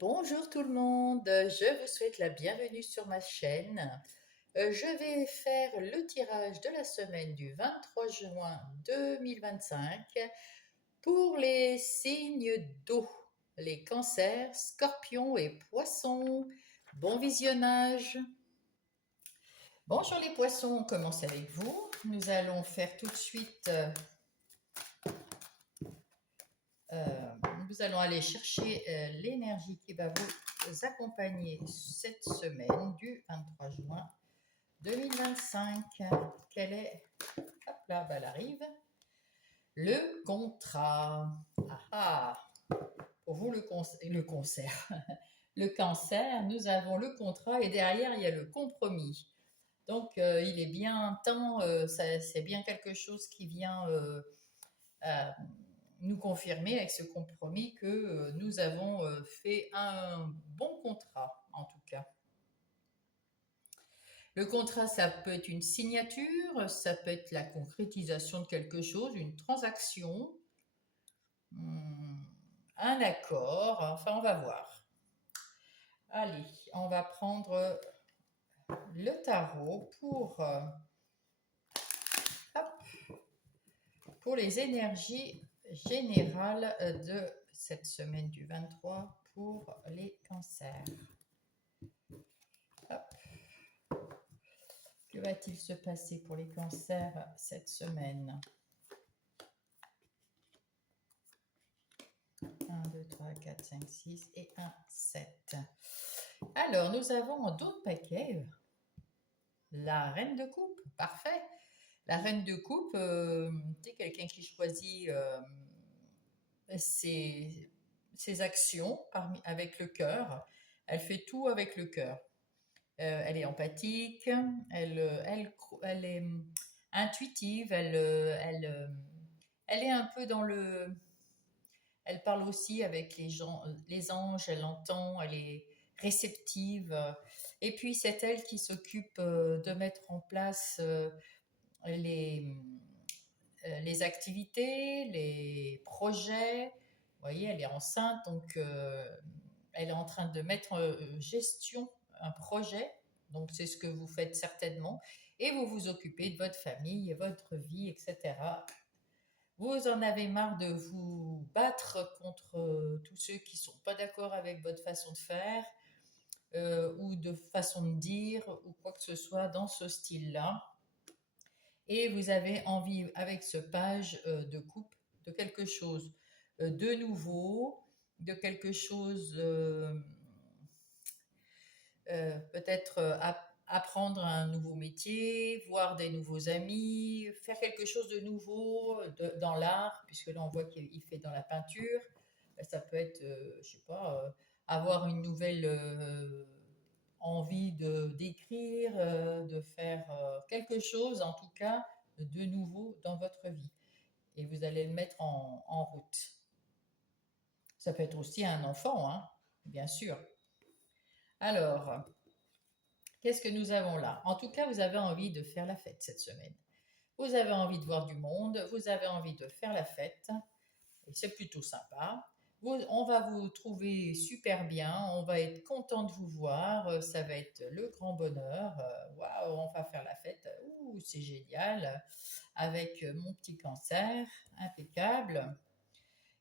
Bonjour tout le monde, je vous souhaite la bienvenue sur ma chaîne. Je vais faire le tirage de la semaine du 23 juin 2025 pour les signes d'eau, les cancers, scorpions et poissons. Bon visionnage. Bonjour les poissons, on commence avec vous. Nous allons faire tout de suite nous allons aller chercher l'énergie qui va vous accompagner cette semaine du 23 juin 2025. Quel est, hop là, elle arrive, le contrat. Ah ah, pour vous le concert. Le cancer, nous avons le contrat et derrière il y a le compromis. Donc il est bien temps, c'est bien quelque chose qui vient euh, nous confirmer avec ce compromis que nous avons fait un bon contrat, en tout cas. Le contrat, ça peut être une signature, ça peut être la concrétisation de quelque chose, une transaction, un accord, enfin on va voir. Allez, on va prendre le tarot pour les énergies générales de cette semaine du 23 pour les cancers. Hop. Que va-t-il se passer pour les cancers cette semaine? 1, 2, 3, 4, 5, 6 et 1, 7. Alors, nous avons en dos de paquet la reine de coupe. Parfait. La reine de coupe, c'est quelqu'un qui choisit ses actions avec le cœur. Elle fait tout avec le cœur. Elle est empathique, elle est intuitive, elle est un peu dans le... Elle parle aussi avec les gens, les anges, elle entend, elle est réceptive. Et puis c'est elle qui s'occupe de mettre en place les, les activités, les projets. Vous voyez, elle est enceinte, donc elle est en train de mettre en gestion un projet. Donc c'est ce que vous faites certainement. Et vous vous occupez de votre famille, votre vie, etc. Vous en avez marre de vous battre contre tous ceux qui ne sont pas d'accord avec votre façon de faire ou de façon de dire ou quoi que ce soit dans ce style-là. Et vous avez envie, avec ce page de coupe, de quelque chose de nouveau, de quelque chose peut-être apprendre un nouveau métier, voir des nouveaux amis, faire quelque chose de nouveau dans l'art, puisque là on voit qu'il fait dans la peinture. Ça peut être, je sais pas, avoir une nouvelle envie d'écrire, de faire quelque chose en tout cas de nouveau dans votre vie. Et vous allez le mettre en route. Ça peut être aussi un enfant, hein, bien sûr. Alors, qu'est-ce que nous avons là? En tout cas, vous avez envie de faire la fête cette semaine. Vous avez envie de voir du monde, vous avez envie de faire la fête, et c'est plutôt sympa. On va vous trouver super bien, on va être content de vous voir, ça va être le grand bonheur. Waouh, on va faire la fête, ouh, c'est génial, avec mon petit cancer, impeccable.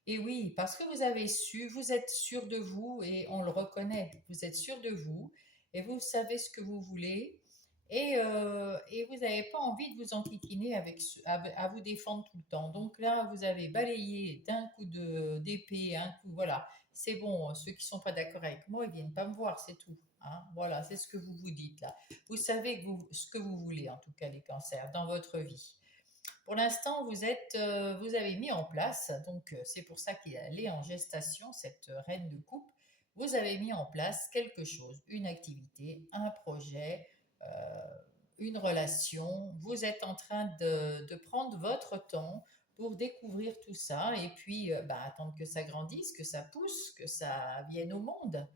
Et oui, parce que vous avez su, vous êtes sûr de vous et on le reconnaît. Vous êtes sûr de vous et vous savez ce que vous voulez et vous n'avez pas envie de vous enquiquiner à vous défendre tout le temps. Donc là, vous avez balayé d'un coup d'épée, un coup, voilà. C'est bon, ceux qui sont pas d'accord avec moi, ils viennent pas me voir, c'est tout. Hein. Voilà, c'est ce que vous vous dites là. Vous savez ce que vous voulez, en tout cas les cancers, dans votre vie. Pour l'instant, vous avez mis en place, donc c'est pour ça qu'elle est en gestation, cette reine de coupe. Vous avez mis en place quelque chose, une activité, un projet, une relation. Vous êtes en train de prendre votre temps pour découvrir tout ça et puis attendre que ça grandisse, que ça pousse, que ça vienne au monde.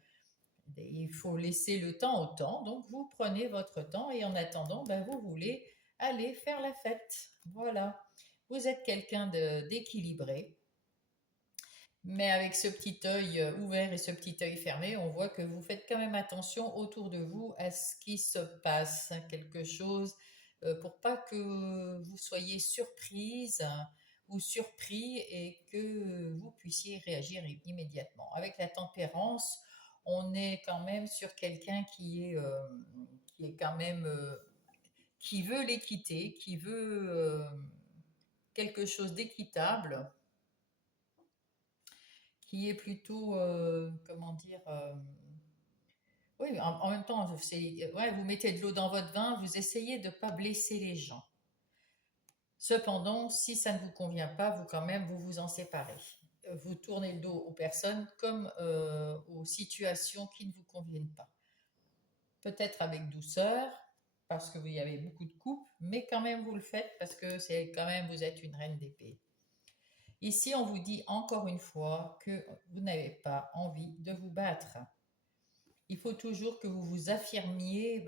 Il faut laisser le temps au temps, donc vous prenez votre temps et en attendant, vous voulez aller faire la fête. Voilà. Vous êtes quelqu'un d'équilibré Mais avec ce petit œil ouvert et ce petit œil fermé, on voit que vous faites quand même attention autour de vous à ce qui se passe, quelque chose, pour pas que vous soyez surprise ou surpris et que vous puissiez réagir immédiatement. Avec la tempérance, on est quand même sur quelqu'un qui est quand même, qui veut l'équité, qui veut quelque chose d'équitable, qui est plutôt, comment dire, oui, en même temps, ouais, vous mettez de l'eau dans votre vin, vous essayez de ne pas blesser les gens. Cependant, si ça ne vous convient pas, vous quand même, vous vous en séparez. Vous tournez le dos aux personnes comme aux situations qui ne vous conviennent pas. Peut-être avec douceur, parce que vous y avez beaucoup de coupes, mais quand même vous le faites parce que c'est quand même, vous êtes une reine d'épée. Ici, on vous dit encore une fois que vous n'avez pas envie de vous battre. Il faut toujours que vous vous affirmiez.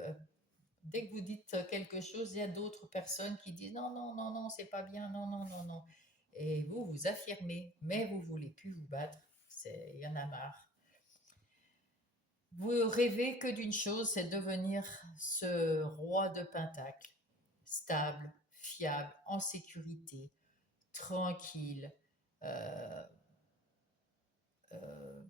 Dès que vous dites quelque chose, il y a d'autres personnes qui disent non, non, non, non, c'est pas bien, non, non, non, non. Et vous vous affirmez, mais vous voulez plus vous battre. Il y en a marre. Vous rêvez que d'une chose, c'est devenir ce roi de Pentacle, stable, fiable, en sécurité, tranquille, euh,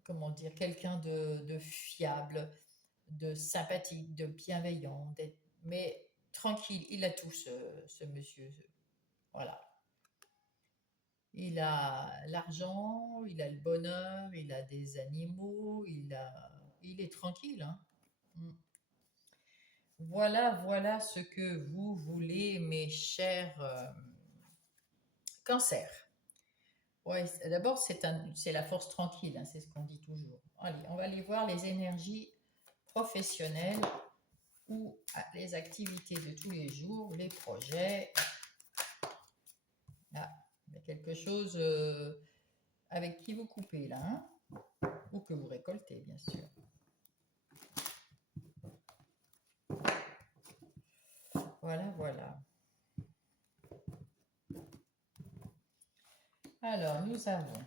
comment dire, quelqu'un de fiable, de sympathique, de bienveillant, mais tranquille. Il a tout, ce monsieur. Voilà. Il a l'argent, il a le bonheur, il a des animaux, il est tranquille. Hein. Mm. Voilà, voilà ce que vous voulez, mes chers cancers. Ouais, d'abord, c'est la force tranquille, hein, c'est ce qu'on dit toujours. Allez, on va aller voir les énergies professionnelles ou les activités de tous les jours, les projets. Ah, il y a quelque chose avec qui vous coupez là, hein, ou que vous récoltez, bien sûr. Voilà, voilà. Alors, nous avons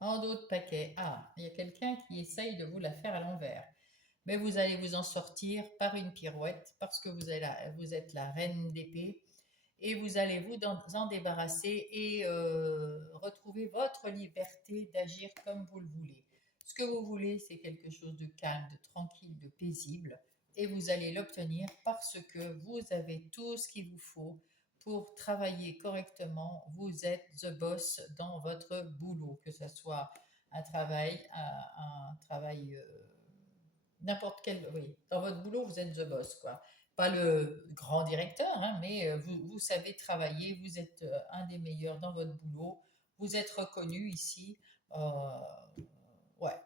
en d'autres paquets. Ah, il y a quelqu'un qui essaye de vous la faire à l'envers. Mais vous allez vous en sortir par une pirouette parce que vous êtes la reine d'épée et vous allez vous en débarrasser et retrouver votre liberté d'agir comme vous le voulez. Ce que vous voulez, c'est quelque chose de calme, de tranquille, de paisible et vous allez l'obtenir parce que vous avez tout ce qu'il vous faut pour travailler correctement. Vous êtes the boss dans votre boulot, que ce soit un travail n'importe quel, oui, dans votre boulot, vous êtes the boss, quoi. Pas le grand directeur, hein, mais vous savez travailler, vous êtes un des meilleurs dans votre boulot, vous êtes reconnu ici. Euh, ouais,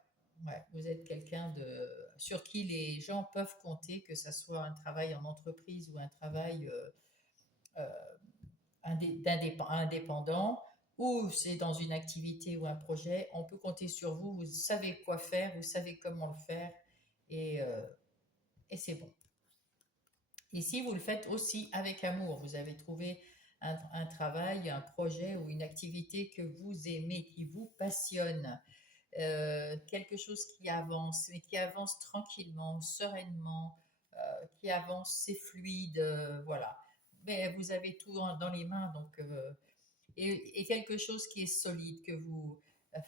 ouais, vous êtes quelqu'un sur qui les gens peuvent compter, que ce soit un travail en entreprise ou un travail euh, indépendant, ou c'est dans une activité ou un projet, on peut compter sur vous, vous savez quoi faire, vous savez comment le faire, et, euh, et c'est bon. Ici, vous le faites aussi avec amour. Vous avez trouvé un travail, un projet ou une activité que vous aimez, qui vous passionne, quelque chose qui avance, mais qui avance tranquillement, sereinement, qui avance, c'est fluide, voilà. Mais vous avez tout dans les mains, donc et quelque chose qui est solide, que vous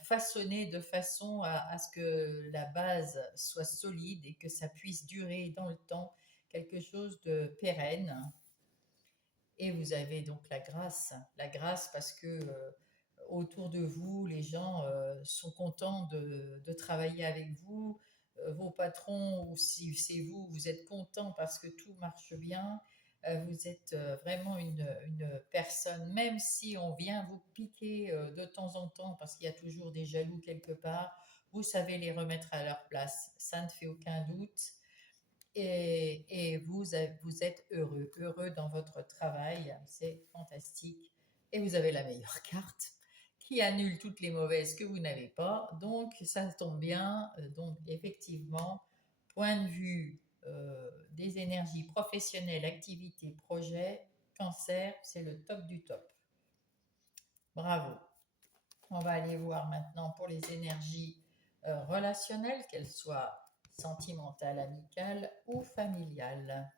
façonnez de façon à ce que la base soit solide et que ça puisse durer dans le temps, quelque chose de pérenne. Et vous avez donc la grâce parce que autour de vous, les gens sont contents de travailler avec vous. Vos patrons, ou si c'est vous, vous êtes content parce que tout marche bien. Vous êtes vraiment une personne, même si on vient vous piquer de temps en temps, parce qu'il y a toujours des jaloux quelque part, vous savez les remettre à leur place. Ça ne fait aucun doute et vous êtes heureux, heureux dans votre travail, c'est fantastique. Et vous avez la meilleure carte qui annule toutes les mauvaises que vous n'avez pas. Donc ça tombe bien. Donc effectivement, point de vue des énergies professionnelles, activités, projets, cancer, c'est le top du top. Bravo. On va aller voir maintenant pour les énergies relationnelles, qu'elles soient sentimentales, amicales ou familiales.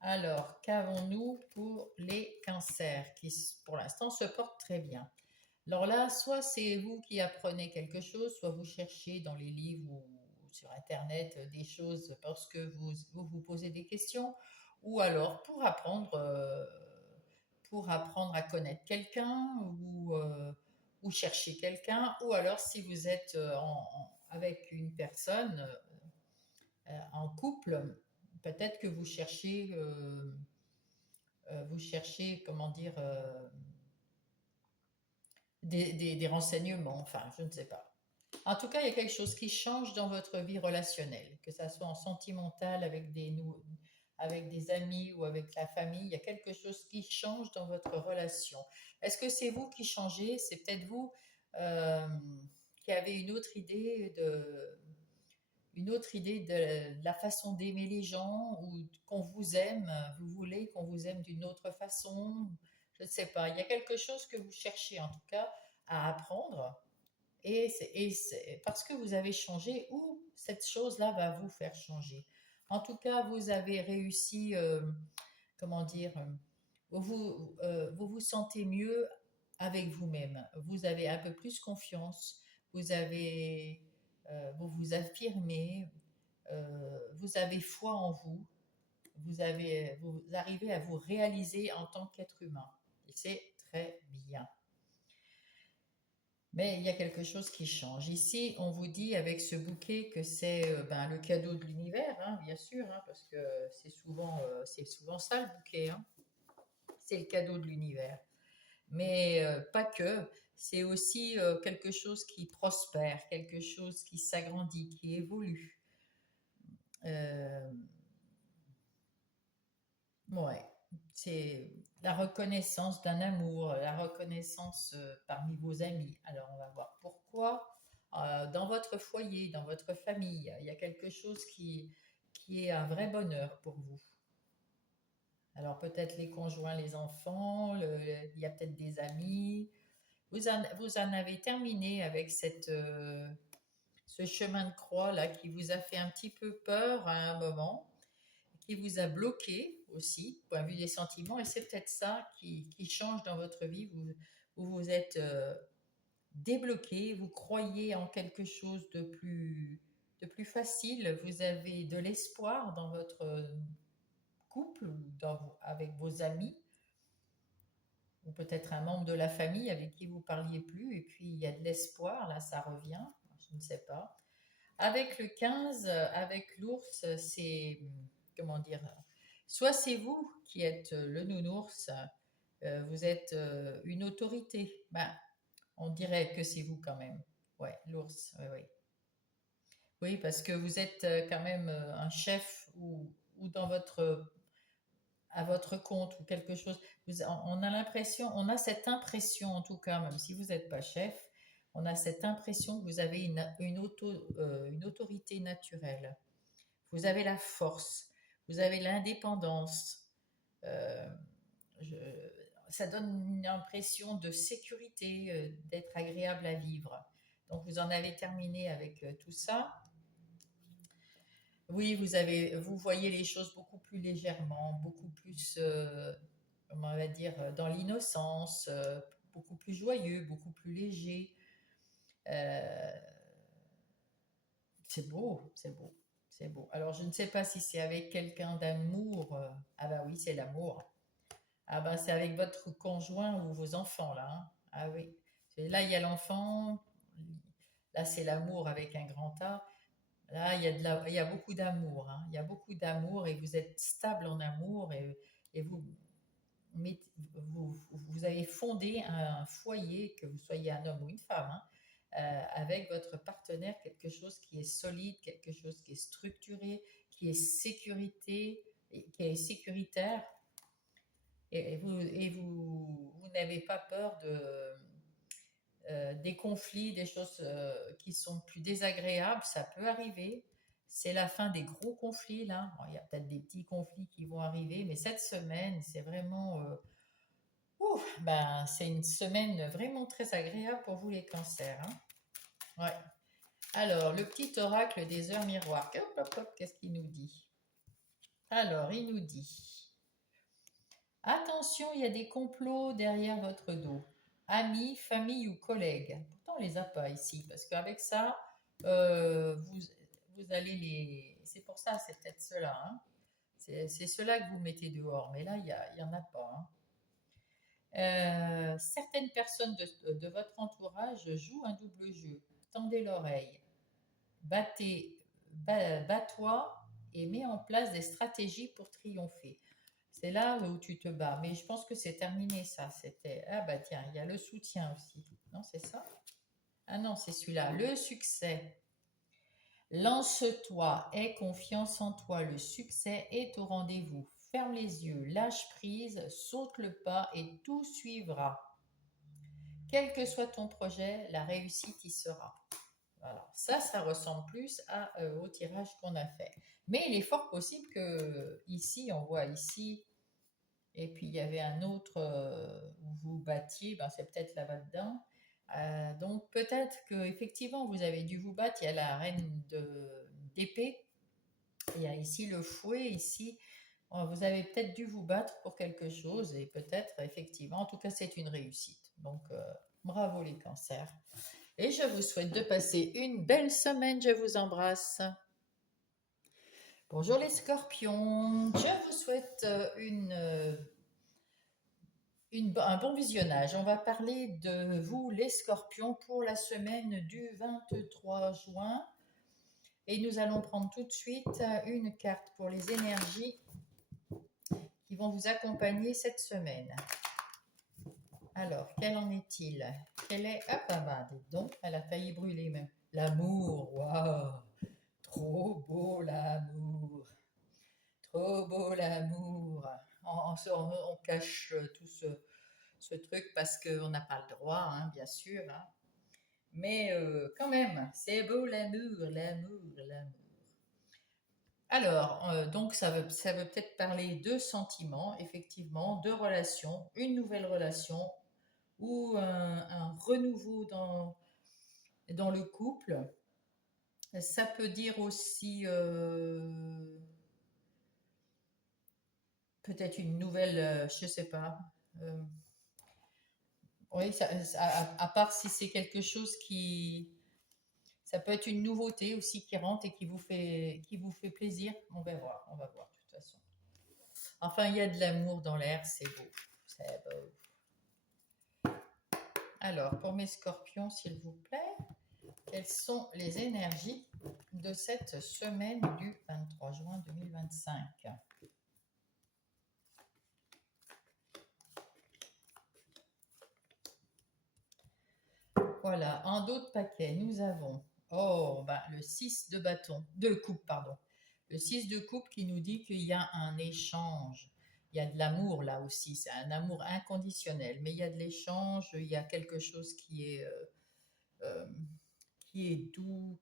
Alors, qu'avons-nous pour les cancers qui, pour l'instant, se portent très bien? Alors là, soit c'est vous qui apprenez quelque chose, soit vous cherchez dans les livres ou sur Internet des choses parce que vous posez des questions, ou alors pour apprendre à connaître quelqu'un ou chercher quelqu'un, ou alors si vous êtes avec une personne en couple, peut-être que vous cherchez, comment dire, des renseignements, enfin, je ne sais pas. En tout cas, il y a quelque chose qui change dans votre vie relationnelle, que ça soit en sentimental avec des amis ou avec la famille, il y a quelque chose qui change dans votre relation. Est-ce que c'est vous qui changez? C'est peut-être vous euh, qui avez une autre idée de la façon d'aimer les gens ou qu'on vous aime, vous voulez qu'on vous aime d'une autre façon, je ne sais pas. Il y a quelque chose que vous cherchez en tout cas à apprendre et c'est parce que vous avez changé ou cette chose-là va vous faire changer. En tout cas, vous avez réussi, comment dire, vous vous sentez mieux avec vous-même. Vous avez un peu plus confiance, vous vous affirmez, vous avez foi en vous, vous arrivez à vous réaliser en tant qu'être humain. Et c'est très bien. Mais il y a quelque chose qui change. Ici, on vous dit avec ce bouquet que c'est le cadeau de l'univers, hein, bien sûr, hein, parce que c'est souvent ça le bouquet, hein. C'est le cadeau de l'univers. Mais pas que, c'est aussi quelque chose qui prospère, quelque chose qui s'agrandit, qui évolue. Euh, ouais, c'est la reconnaissance d'un amour, la reconnaissance parmi vos amis. Alors on va voir pourquoi. Dans votre foyer, dans votre famille, il y a quelque chose qui est un vrai bonheur pour vous. Alors peut-être les conjoints, les enfants, il y a peut-être des amis. Vous en avez terminé avec ce chemin de croix là qui vous a fait un petit peu peur à un moment, qui vous a bloqué aussi, point de vue des sentiments, et c'est peut-être ça qui change dans votre vie. Vous vous êtes débloqué, vous croyez en quelque chose de plus facile, vous avez de l'espoir dans votre couple ou avec vos amis, ou peut-être un membre de la famille avec qui vous parliez plus, et puis il y a de l'espoir, là ça revient, je ne sais pas. Avec le 15, avec l'ours, comment dire, soit c'est vous qui êtes le nounours, vous êtes une autorité. Ben, on dirait que c'est vous quand même. Ouais, l'ours, oui, oui. Oui, parce que vous êtes quand même un chef ou à votre compte ou quelque chose. On a l'impression, on a cette impression en tout cas, même si vous n'êtes pas chef, on a cette impression que vous avez une autorité naturelle. Vous avez la force, vous avez l'indépendance. Euh, je- Ça donne une impression de sécurité, d'être agréable à vivre. Donc vous en avez terminé avec tout ça. Oui, vous voyez les choses beaucoup plus légèrement, beaucoup plus, comment on va dire, dans l'innocence, beaucoup plus joyeux, beaucoup plus léger. Euh, c'est beau, c'est beau, c'est beau. Alors, je ne sais pas si c'est avec quelqu'un d'amour. Ah bah oui, c'est l'amour. Ah bah c'est avec votre conjoint ou vos enfants là, hein. Ah oui. Là, il y a l'enfant. Là, c'est l'amour avec un grand A. Là, il y a beaucoup d'amour, hein. Il y a beaucoup d'amour et vous êtes stable en amour et vous avez fondé un foyer, que vous soyez un homme ou une femme, hein, avec votre partenaire, quelque chose qui est solide, quelque chose qui est structuré, qui est qui est sécuritaire vous n'avez pas peur des conflits, des choses qui sont plus désagréables, ça peut arriver. C'est la fin des gros conflits, là. Bon, il y a peut-être des petits conflits qui vont arriver, mais cette semaine, c'est vraiment Ben, c'est une semaine vraiment très agréable pour vous les cancers, hein. Ouais. Alors, le petit oracle des heures miroirs. Hop, hop, hop, qu'est-ce qu'il nous dit? Alors, il nous dit, attention, il y a des complots derrière votre dos. Amis, famille ou collègues. Pourtant, on les a pas ici, parce qu'avec ça, vous allez les... C'est pour ça, c'est peut-être cela, hein. C'est cela que vous mettez dehors, mais là, il y en a pas, hein. Certaines personnes de votre entourage jouent un double jeu. Tendez l'oreille, bats-toi et mets en place des stratégies pour triompher. C'est là où tu te bats. Mais je pense que c'est terminé ça. C'était ah bah tiens, il y a le soutien aussi. Non, c'est ça? Ah non, c'est celui-là. Le succès. Lance-toi, aie confiance en toi. Le succès est au rendez-vous. Ferme les yeux, lâche prise, saute le pas et tout suivra. Quel que soit ton projet, la réussite y sera. Voilà. Ça ressemble plus au tirage qu'on a fait. Mais il est fort possible que ici, on voit ici, et puis il y avait un autre où vous battiez, ben, c'est peut-être là-bas dedans. Donc peut-être que effectivement vous avez dû vous battre. Il y a la reine d'épée, il y a ici le fouet, ici vous avez peut-être dû vous battre pour quelque chose et peut-être effectivement, en tout cas c'est une réussite. Donc bravo les cancers. Et je vous souhaite de passer une belle semaine. Je vous embrasse. Bonjour les scorpions. Je vous souhaite un bon visionnage. On va parler de vous les scorpions pour la semaine du 23 juin. Et nous allons prendre tout de suite une carte pour les énergies qui vont vous accompagner cette semaine. Alors, quel en est-il? Quel est... Ah, bah, dis donc, elle a failli brûler même. L'amour, waouh! Trop beau l'amour. Trop beau l'amour. On cache tout ce truc parce qu'on n'a pas le droit, hein, bien sûr, hein. Mais quand même, c'est beau l'amour, l'amour, l'amour. Alors, donc ça veut peut-être parler de sentiments, effectivement, de relations, une nouvelle relation ou un renouveau dans le couple. Ça peut dire aussi peut-être une nouvelle, je sais pas. Euh, oui, à part si c'est quelque chose qui, ça peut être une nouveauté aussi qui rentre et qui vous fait plaisir. On va voir de toute façon. Enfin, il y a de l'amour dans l'air, c'est beau, c'est beau. Alors, pour mes scorpions, s'il vous plaît, quelles sont les énergies de cette semaine du 23 juin 2025? Voilà, en d'autres paquets, nous avons le 6 de bâton, de coupe, pardon. Le 6 de coupe qui nous dit qu'il y a un échange. Il y a de l'amour là aussi, c'est un amour inconditionnel, mais il y a de l'échange, il y a quelque chose euh, qui est doux,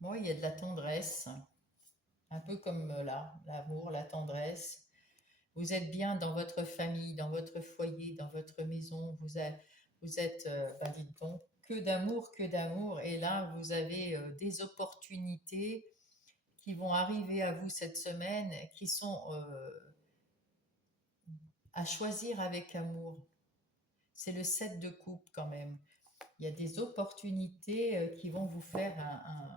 bon, il y a de la tendresse, un peu comme là, l'amour, la tendresse. Vous êtes bien dans votre famille, dans votre foyer, dans votre maison. Vous êtes dites donc, que d'amour, que d'amour. Et là, vous avez des opportunités qui vont arriver à vous cette semaine, qui sont à choisir avec amour. C'est le 7 de coupe quand même. Il y a des opportunités qui vont vous faire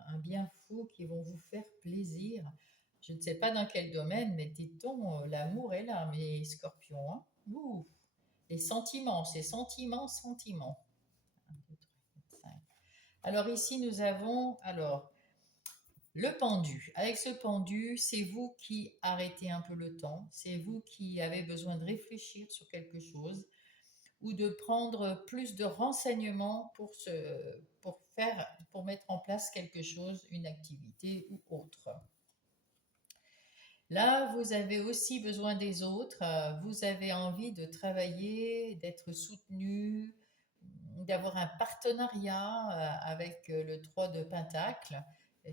un bien fou, qui vont vous faire plaisir. Je ne sais pas dans quel domaine, mais dit-on, l'amour est là, mes scorpions, hein. Ouh, les sentiments, c'est sentiments, sentiments. 1, 2, 3, 4, 5. Alors ici, nous avons le pendu. Avec ce pendu, c'est vous qui arrêtez un peu le temps, c'est vous qui avez besoin de réfléchir sur quelque chose ou de prendre plus de renseignements pour mettre en place quelque chose, une activité ou autre. Là, vous avez aussi besoin des autres, vous avez envie de travailler, d'être soutenu, d'avoir un partenariat avec le 3 de Pentacle.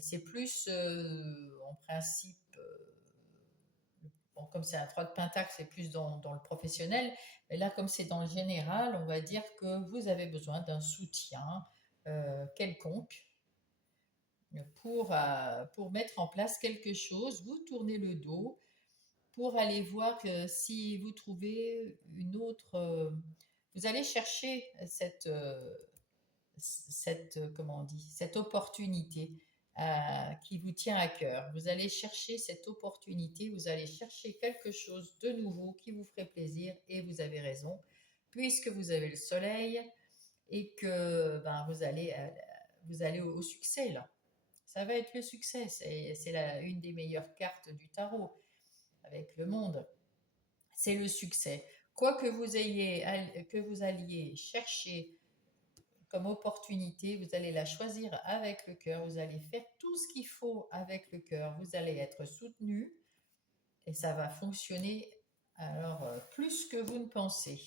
C'est plus en principe bon, comme c'est un 3 de pentacle, c'est plus dans le professionnel, mais là, comme c'est dans le général, on va dire que vous avez besoin d'un soutien quelconque pour mettre en place quelque chose. Vous tournez le dos pour aller voir si vous trouvez une autre. Vous allez chercher comment on dit, cette opportunité qui vous tient à cœur. Vous allez chercher cette opportunité, vous allez chercher quelque chose de nouveau qui vous ferait plaisir et vous avez raison, puisque vous avez le soleil et que ben, vous allez au succès là. Ça va être le succès, c'est une des meilleures cartes du tarot avec le monde. C'est le succès. Quoi que vous alliez chercher comme opportunité, vous allez la choisir avec le cœur, vous allez faire tout ce qu'il faut avec le cœur, vous allez être soutenu et ça va fonctionner alors plus que vous ne pensez.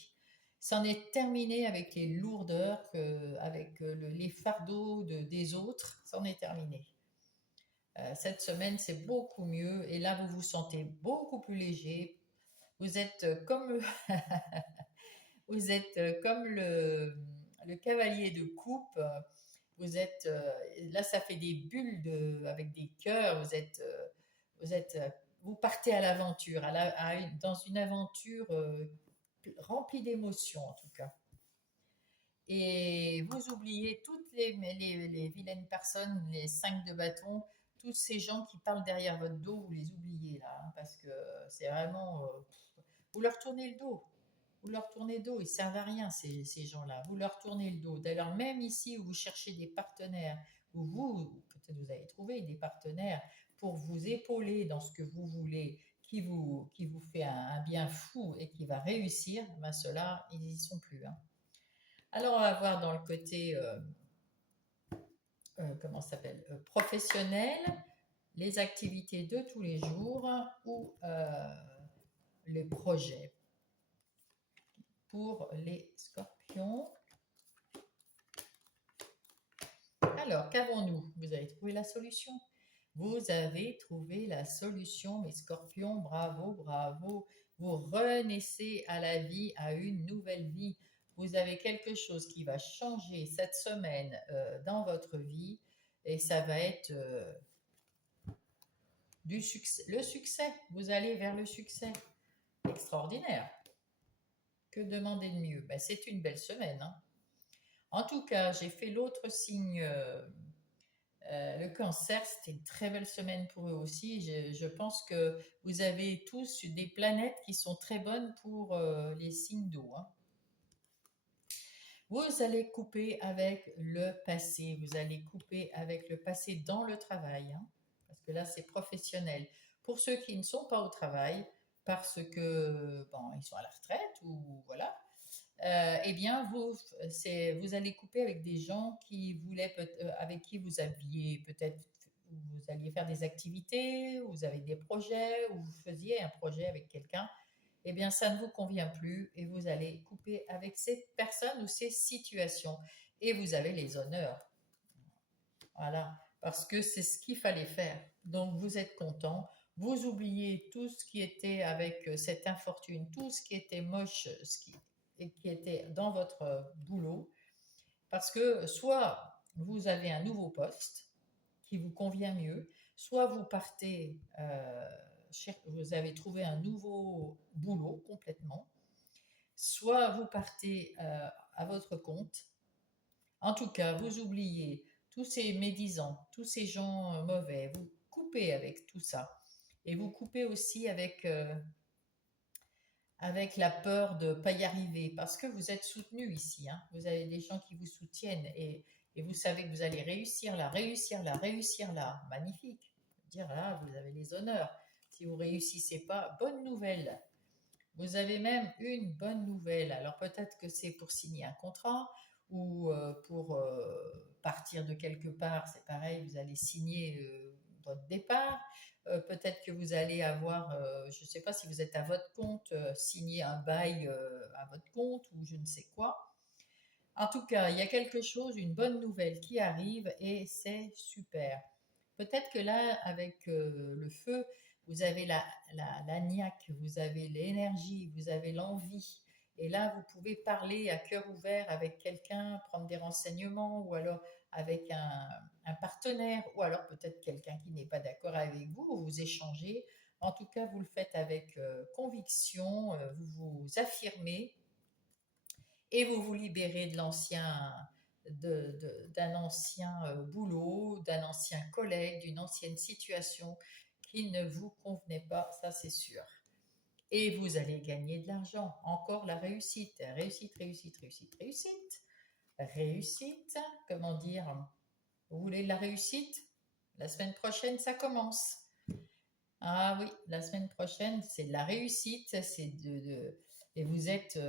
C'en est terminé avec les lourdeurs, avec les fardeaux des autres, c'en est terminé. Cette semaine, c'est beaucoup mieux et là, vous vous sentez beaucoup plus léger. Vous êtes comme vous êtes comme le cavalier de coupe. Vous êtes là, ça fait des bulles avec des cœurs. Vous êtes, vous partez à l'aventure, dans une aventure remplie d'émotions en tout cas. Et vous oubliez toutes les vilaines personnes, les 5 de bâton, tous ces gens qui parlent derrière votre dos, vous les oubliez là, hein, parce que c'est vraiment, vous leur tournez le dos. Vous leur tournez le dos, ils ne servent à rien ces gens-là. Vous leur tournez le dos. D'ailleurs, même ici où vous cherchez des partenaires, où peut-être vous avez trouvé des partenaires pour vous épauler dans ce que vous voulez, qui vous fait un bien fou et qui va réussir, ben ceux-là, ils n'y sont plus. Hein. Alors, on va voir dans le côté, comment ça s'appelle, professionnel, les activités de tous les jours ou les projets. Pour les scorpions. Alors, qu'avons-nous? Vous avez trouvé la solution? Vous avez trouvé la solution, mes scorpions. Bravo, bravo. Vous renaissez à la vie, à une nouvelle vie. Vous avez quelque chose qui va changer cette semaine dans votre vie et ça va être du succès. Le succès, vous allez vers le succès. Extraordinaire. Que demander de mieux? Ben, c'est une belle semaine. Hein. En tout cas, j'ai fait l'autre signe, le cancer, c'était une très belle semaine pour eux aussi. Je pense que vous avez tous des planètes qui sont très bonnes pour les signes d'eau. Hein. Vous allez couper avec le passé, vous allez couper avec le passé dans le travail, hein, parce que là c'est professionnel. Pour ceux qui ne sont pas au travail, parce que bon, ils sont à la retraite ou voilà, eh bien, vous allez couper avec des gens avec qui vous aviez peut-être, vous alliez faire des activités, vous avez des projets, ou vous faisiez un projet avec quelqu'un. Eh bien, ça ne vous convient plus et vous allez couper avec ces personnes ou ces situations. Et vous avez les honneurs. Voilà, parce que c'est ce qu'il fallait faire. Donc, vous êtes content. Vous oubliez tout ce qui était avec cette infortune, tout ce qui était moche, et qui était dans votre boulot, parce que soit vous avez un nouveau poste qui vous convient mieux, soit vous partez, vous avez trouvé un nouveau boulot complètement, soit vous partez à votre compte. En tout cas, vous oubliez tous ces médisants, tous ces gens mauvais, vous coupez avec tout ça. Et vous coupez aussi avec la peur de ne pas y arriver, parce que vous êtes soutenu ici, hein. Vous avez des gens qui vous soutiennent et vous savez que vous allez réussir là, réussir là, réussir là. Magnifique. Dire là, vous avez les honneurs. Si vous réussissez pas, bonne nouvelle. Vous avez même une bonne nouvelle. Alors peut-être que c'est pour signer un contrat ou pour partir de quelque part. C'est pareil, vous allez signer votre départ. Peut-être que vous allez avoir, je ne sais pas si vous êtes à votre compte, signer un bail à votre compte ou je ne sais quoi. En tout cas, il y a quelque chose, une bonne nouvelle qui arrive et c'est super. Peut-être que là, avec le feu, vous avez la niaque, vous avez l'énergie, vous avez l'envie. Et là, vous pouvez parler à cœur ouvert avec quelqu'un, prendre des renseignements, ou alors avec un partenaire, ou alors peut-être quelqu'un qui n'est pas d'accord avec vous, vous échangez. En tout cas, vous le faites avec conviction, vous vous affirmez et vous vous libérez de d'un ancien boulot, d'un ancien collègue, d'une ancienne situation qui ne vous convenait pas, ça c'est sûr. Et vous allez gagner de l'argent. Encore la réussite, réussite, réussite, réussite, réussite, réussite. Comment dire? Vous voulez de la réussite? La semaine prochaine, ça commence. Ah oui, la semaine prochaine, c'est de la réussite, et vous êtes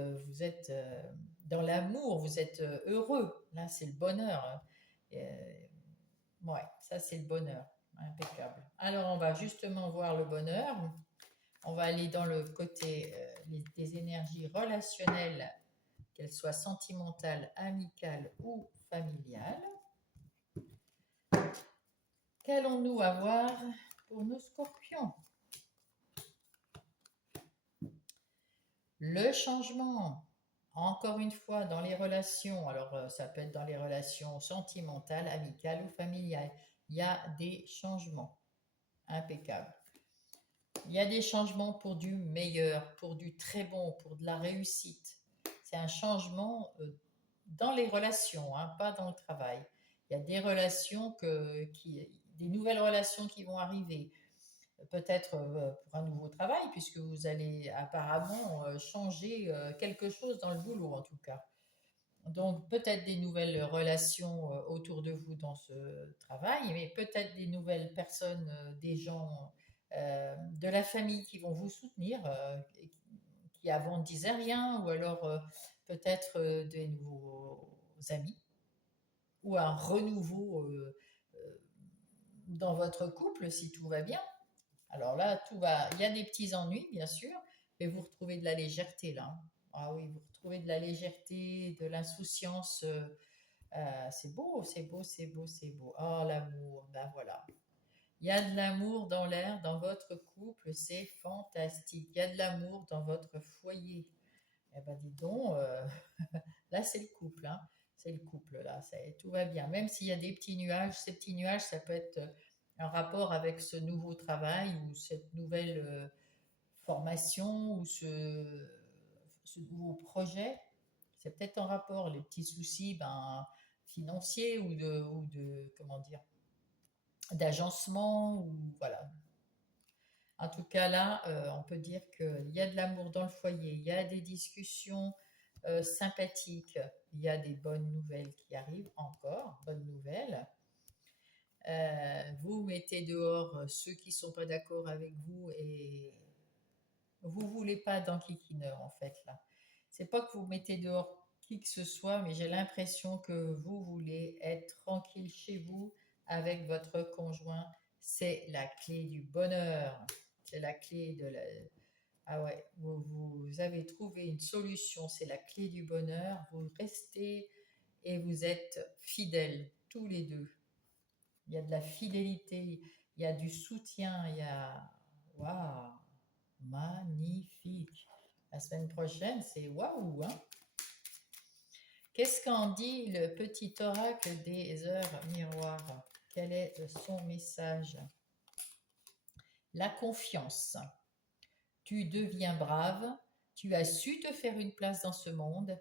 dans l'amour, vous êtes heureux. Là, c'est le bonheur. Euh, ouais, ça c'est le bonheur. Impeccable. Alors, on va justement voir le bonheur. On va aller dans le côté des énergies relationnelles, qu'elles soient sentimentales, amicales ou familiales. Qu'allons-nous avoir pour nos scorpions? Le changement, encore une fois, dans les relations, alors ça peut être dans les relations sentimentales, amicales ou familiales, il y a des changements. Impeccable. Il y a des changements pour du meilleur, pour du très bon, pour de la réussite. C'est un changement dans les relations, hein, pas dans le travail. Il y a des relations des nouvelles relations qui vont arriver. Peut-être pour un nouveau travail, puisque vous allez apparemment changer quelque chose dans le boulot en tout cas. Donc peut-être des nouvelles relations autour de vous dans ce travail, mais peut-être des nouvelles personnes, des gens de la famille qui vont vous soutenir, qui avant ne disaient rien, ou alors peut-être des nouveaux amis, ou un renouveau dans votre couple si tout va bien. Alors là, tout va. Il y a des petits ennuis, bien sûr, mais vous retrouvez de la légèreté là. Ah oui, vous retrouvez de la légèreté, de l'insouciance. C'est beau, c'est beau, c'est beau, c'est beau. Oh, l'amour, ben voilà. Il y a de l'amour dans l'air, dans votre couple, c'est fantastique. Il y a de l'amour dans votre foyer. Eh ben dis donc, là c'est le couple, hein. C'est le couple, là, tout va bien. Même s'il y a des petits nuages, ces petits nuages, ça peut être un rapport avec ce nouveau travail ou cette nouvelle formation ou ce nouveau projet. C'est peut-être en rapport, les petits soucis financiers comment dire, d'agencement, ou voilà. En tout cas, là, on peut dire qu'il y a de l'amour dans le foyer, il y a des discussions sympathiques, il y a des bonnes nouvelles qui arrivent encore, bonnes nouvelles. Vous mettez dehors ceux qui ne sont pas d'accord avec vous, et vous ne voulez pas d'enquiquineur en fait là. C'est pas que vous mettez dehors qui que ce soit, mais j'ai l'impression que vous voulez être tranquille chez vous avec votre conjoint. C'est la clé du bonheur. C'est la clé de la... Ah ouais, vous avez trouvé une solution, c'est la clé du bonheur. Vous restez et vous êtes fidèles, tous les deux. Il y a de la fidélité, il y a du soutien, il y a... Waouh, magnifique. La semaine prochaine, c'est waouh, hein? Qu'est-ce qu'en dit le petit oracle des heures miroirs? Quel est son message? La confiance. Tu deviens brave, tu as su te faire une place dans ce monde,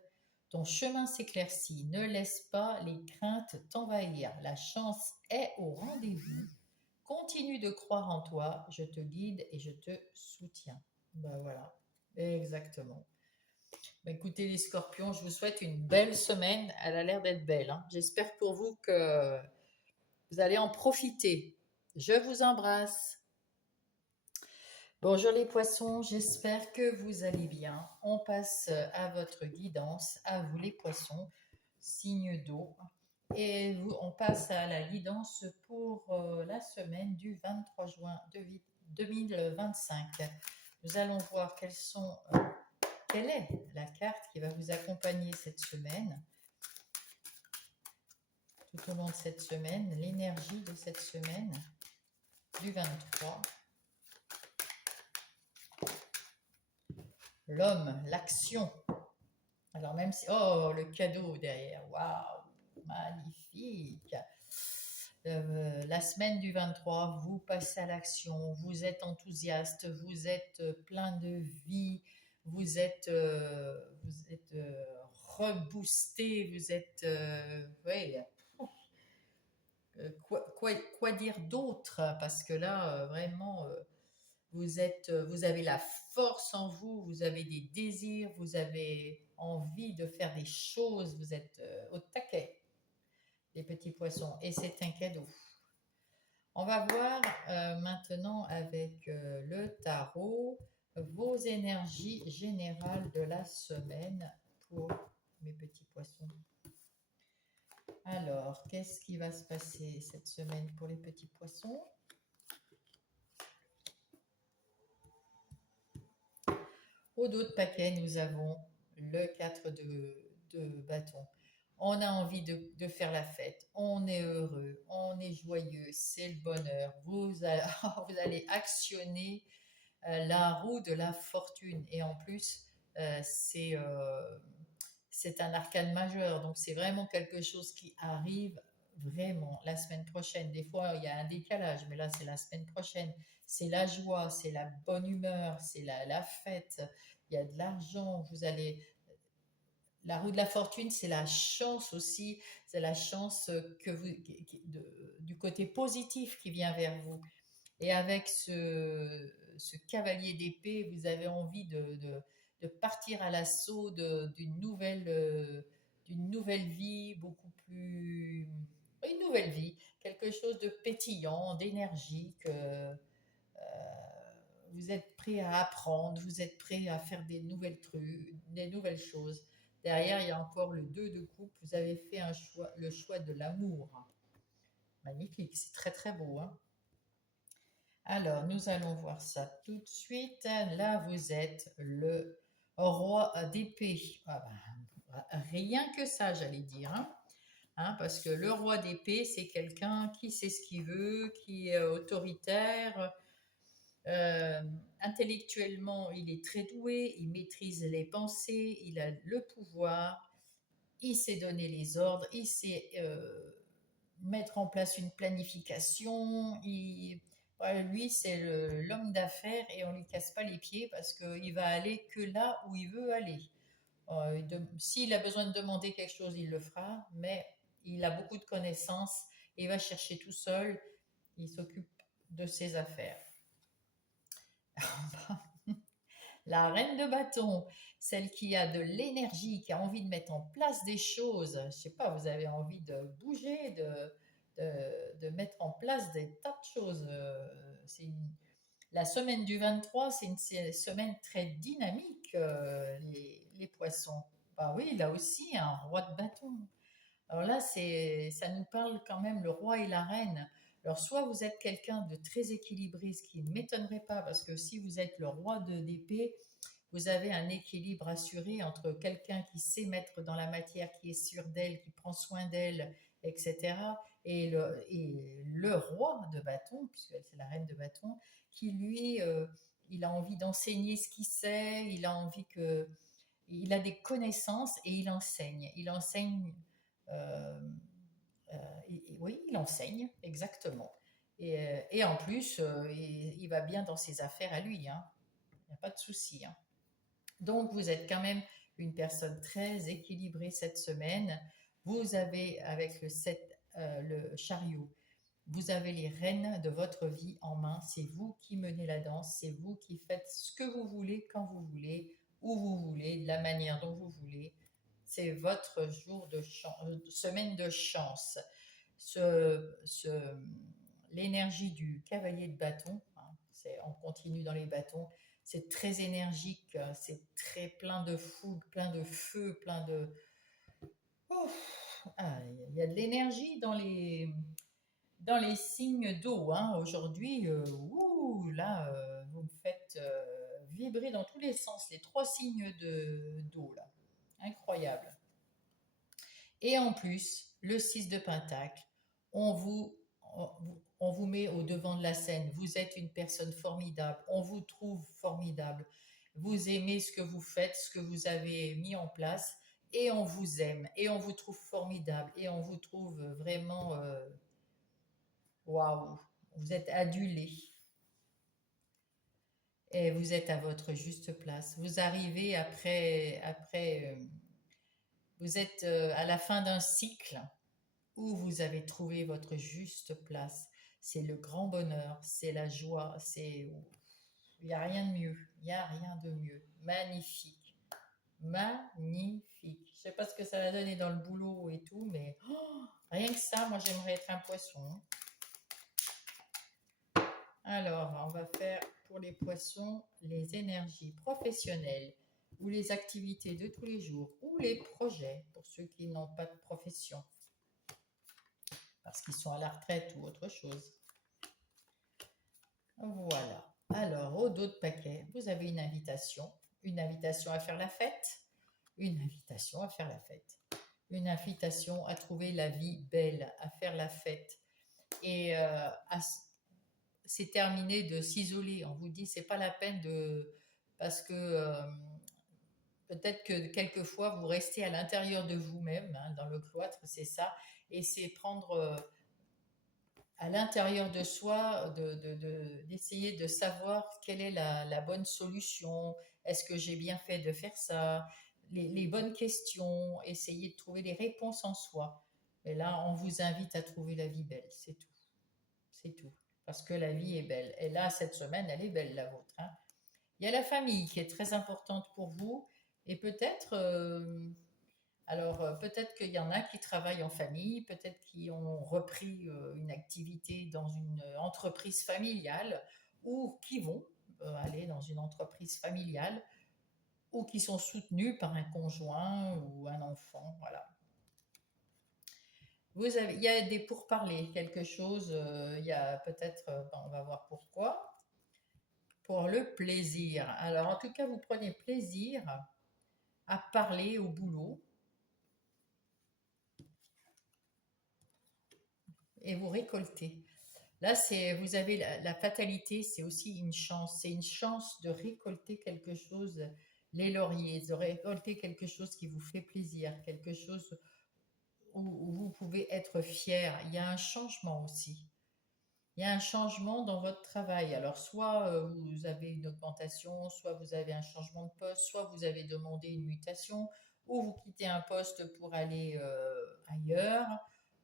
ton chemin s'éclaircit, ne laisse pas les craintes t'envahir, la chance est au rendez-vous, continue de croire en toi, je te guide et je te soutiens. Ben voilà, exactement. Ben écoutez les scorpions, je vous souhaite une belle semaine, elle a l'air d'être belle, hein. J'espère pour vous que vous allez en profiter. Je vous embrasse. Bonjour les poissons, j'espère que vous allez bien. On passe à votre guidance, à vous les poissons, signe d'eau. Et on passe à la guidance pour la semaine du 23 juin 2025. Nous allons voir quelle est la carte qui va vous accompagner cette semaine, tout au long de cette semaine, l'énergie de cette semaine du 23. l'homme, l'action. Alors même si... Oh, le cadeau derrière, waouh, magnifique. La semaine du 23, vous passez à l'action, vous êtes enthousiaste, vous êtes plein de vie, vous êtes reboosté, vous êtes... ouais, quoi dire d'autre? Parce que là, vraiment, vous avez la force en vous, vous avez des désirs, vous avez envie de faire des choses, vous êtes au taquet, les petits poissons. Et c'est un cadeau. On va voir maintenant avec le tarot vos énergies générales de la semaine pour mes petits poissons. Alors, qu'est-ce qui va se passer cette semaine pour les petits poissons? Au dos de paquet, nous avons le 4 de bâton. On a envie de faire la fête, on est heureux, on est joyeux, c'est le bonheur. Vous allez actionner la roue de la fortune. Et en plus, euh, c'est euh, c'est un arcane majeur, donc c'est vraiment quelque chose qui arrive vraiment la semaine prochaine. Des fois, il y a un décalage, mais là, c'est la semaine prochaine. C'est la joie, c'est la bonne humeur, c'est la fête. Il y a de l'argent. La roue de la fortune, c'est la chance aussi. C'est la chance du côté positif qui vient vers vous. Et avec ce cavalier d'épée, vous avez envie de partir à l'assaut d'une nouvelle vie, beaucoup plus... Une nouvelle vie, quelque chose de pétillant, d'énergique. Vous êtes prêt à apprendre, vous êtes prêt à faire des nouvelles trucs, des nouvelles choses. Derrière, il y a encore le 2 de coupe. Vous avez fait le choix de l'amour. Magnifique, c'est très très beau, hein. Alors, nous allons voir ça tout de suite. Là, vous êtes le roi d'épée. Ah ben, rien que ça, j'allais dire, hein. Parce que le roi d'épée, c'est quelqu'un qui sait ce qu'il veut, qui est autoritaire. Euh, Intellectuellement, il est très doué, il maîtrise les pensées, il a le pouvoir, il sait donner les ordres, il sait mettre en place une planification. Voilà, lui, c'est l'homme d'affaires et on ne lui casse pas les pieds parce qu'il va aller que là où il veut aller. S'il a besoin de demander quelque chose, il le fera, mais il a beaucoup de connaissances et il va chercher tout seul, il s'occupe de ses affaires. La reine de bâton, celle qui a de l'énergie, qui a envie de mettre en place des choses. Je sais pas, vous avez envie de bouger, de mettre en place des tas de choses. La semaine du 23, c'est une semaine très dynamique, les poissons. Bah oui, là aussi, un roi de bâton. Alors là, ça nous parle quand même le roi et la reine. Alors soit vous êtes quelqu'un de très équilibré, ce qui ne m'étonnerait pas, parce que si vous êtes le roi d'épée, vous avez un équilibre assuré entre quelqu'un qui sait mettre dans la matière, qui est sûr d'elle, qui prend soin d'elle, etc. Et le roi de bâton, puisque c'est la reine de bâton, qui lui, il a envie d'enseigner ce qu'il sait, il a des connaissances et il enseigne. Il enseigne euh, oui, il enseigne, exactement. Et en plus, il va bien dans ses affaires à lui, hein. Il n'y a pas de souci, hein. Donc, vous êtes quand même une personne très équilibrée cette semaine. Vous avez, avec le chariot, vous avez les rênes de votre vie en main. C'est vous qui menez la danse, c'est vous qui faites ce que vous voulez, quand vous voulez, où vous voulez, de la manière dont vous voulez. C'est votre semaine de chance. L'énergie du cavalier de bâton, hein, on continue dans les bâtons, c'est très énergique, c'est très plein de fougue, plein de feu, plein de... Il y a de l'énergie dans les signes d'eau, hein. Aujourd'hui, là, vous me faites vibrer dans tous les sens, les 3 signes d'eau, là. Incroyable. Et en plus, le 6 de Pentacle, on vous, on vous met au devant de la scène. Vous êtes une personne formidable. On vous trouve formidable. vous aimez ce que vous faites, ce que vous avez mis en place, et on vous aime, et on vous trouve formidable, et on vous trouve vraiment, waouh, vous êtes adulé, et vous êtes à votre juste place. Vous arrivez vous êtes à la fin d'un cycle où vous avez trouvé votre juste place. C'est le grand bonheur, c'est la joie, il n'y a rien de mieux, il n'y a rien de mieux. Magnifique, magnifique. Je ne sais pas ce que ça va donner dans le boulot et tout, mais rien que ça, moi j'aimerais être un poisson. Alors, on va faire pour les poissons les énergies professionnelles ou les activités de tous les jours ou les projets pour ceux qui n'ont pas de profession parce qu'ils sont à la retraite ou autre chose. Voilà. Alors, au dos de paquet, vous avez une invitation à faire la fête, une invitation à faire la fête, une invitation à trouver la vie belle, à faire la fête. Et c'est terminé de s'isoler. On vous dit, c'est pas la peine de. Parce que peut-être que quelquefois, vous restez à l'intérieur de vous-même, hein, dans le cloître, c'est ça. Et c'est prendre. À l'intérieur de soi, d'essayer de savoir quelle est la bonne solution, est-ce que j'ai bien fait de faire ça, les bonnes questions, essayer de trouver les réponses en soi. Et là, on vous invite à trouver la vie belle, c'est tout. C'est tout. Parce que la vie est belle. Et là, cette semaine, elle est belle, la vôtre, hein. Il y a la famille qui est très importante pour vous. Et peut-être peut-être qu'il y en a qui travaillent en famille, peut-être qui ont repris une activité dans une entreprise familiale ou qui vont aller dans une entreprise familiale ou qui sont soutenus par un conjoint ou un enfant. Voilà. Il y a des pourparlers, quelque chose, il y a peut-être, on va voir pourquoi, pour le plaisir. Alors en tout cas, vous prenez plaisir à parler au boulot et vous récoltez. Là, vous avez la fatalité, c'est aussi une chance. C'est une chance de récolter quelque chose, les lauriers, de récolter quelque chose qui vous fait plaisir, quelque chose où vous pouvez être fier. Il y a un changement aussi. Il y a un changement dans votre travail. Alors, soit vous avez une augmentation, soit vous avez un changement de poste, soit vous avez demandé une mutation, ou vous quittez un poste pour aller ailleurs.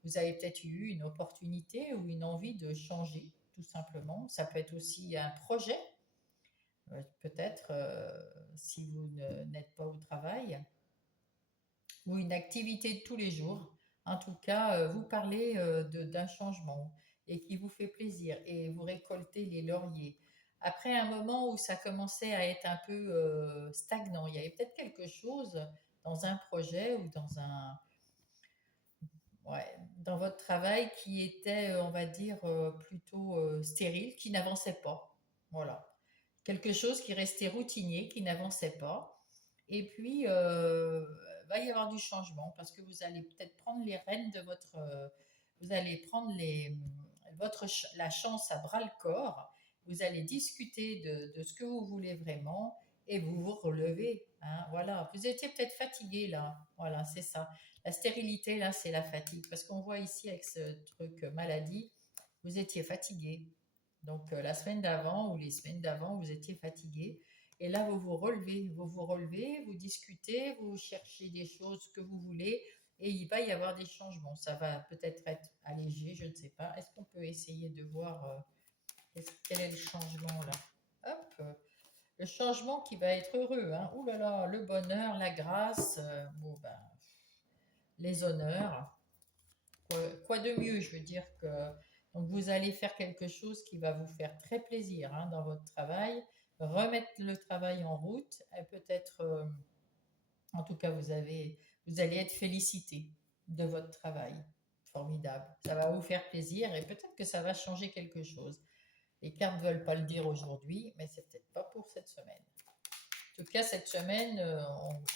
Vous avez peut-être eu une opportunité ou une envie de changer, tout simplement. Ça peut être aussi un projet, peut-être si vous n'êtes pas au travail, ou une activité de tous les jours. En tout cas, vous parlez d'un changement et qui vous fait plaisir et vous récoltez les lauriers. Après un moment où ça commençait à être un peu stagnant, il y avait peut-être quelque chose dans un projet ou ouais, dans votre travail qui était, on va dire, plutôt stérile, qui n'avançait pas. Voilà. Quelque chose qui restait routinier, qui n'avançait pas. Et puis, va y avoir du changement parce que vous allez peut-être prendre les rênes de votre. Vous allez prendre la chance à bras le corps. Vous allez discuter de ce que vous voulez vraiment et vous vous relevez, hein, voilà. Vous étiez peut-être fatigué là. Voilà, c'est ça. La stérilité, là, c'est la fatigue. Parce qu'on voit ici avec ce truc maladie, vous étiez fatigué. Donc, la semaine d'avant ou les semaines d'avant, vous étiez fatigué. Et là, vous relevez, vous discutez, vous cherchez des choses que vous voulez et il va y avoir des changements. Ça va peut-être être allégé, je ne sais pas. Est-ce qu'on peut essayer de voir quel est le changement là? Hop, le changement qui va être heureux, hein. Ouh là là, le bonheur, la grâce, bon ben, les honneurs. Quoi de mieux, je veux dire que donc vous allez faire quelque chose qui va vous faire très plaisir, hein, dans votre travail, remettre le travail en route, et peut-être, en tout cas, vous allez être félicité de votre travail. Formidable. Ça va vous faire plaisir et peut-être que ça va changer quelque chose. Les cartes ne veulent pas le dire aujourd'hui, mais c'est peut-être pas pour cette semaine. En tout cas, cette semaine,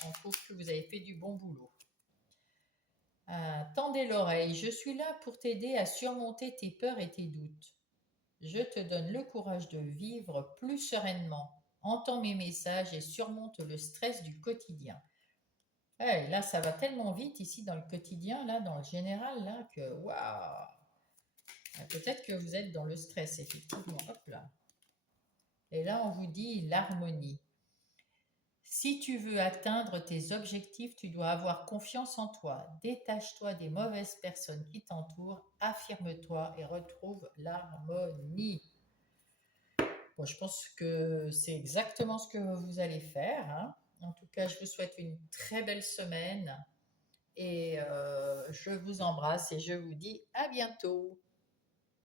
on trouve que vous avez fait du bon boulot. Tendez l'oreille, je suis là pour t'aider à surmonter tes peurs et tes doutes. Je te donne le courage de vivre plus sereinement. Entends mes messages et surmonte le stress du quotidien. Ouais, là, ça va tellement vite ici dans le quotidien, là, dans le général, là, que waouh! Peut-être que vous êtes dans le stress, effectivement. Hop là. Et là, on vous dit l'harmonie. Si tu veux atteindre tes objectifs, tu dois avoir confiance en toi. Détache-toi des mauvaises personnes qui t'entourent, affirme-toi et retrouve l'harmonie. Bon, je pense que c'est exactement ce que vous allez faire, hein. En tout cas, je vous souhaite une très belle semaine et je vous embrasse et je vous dis à bientôt.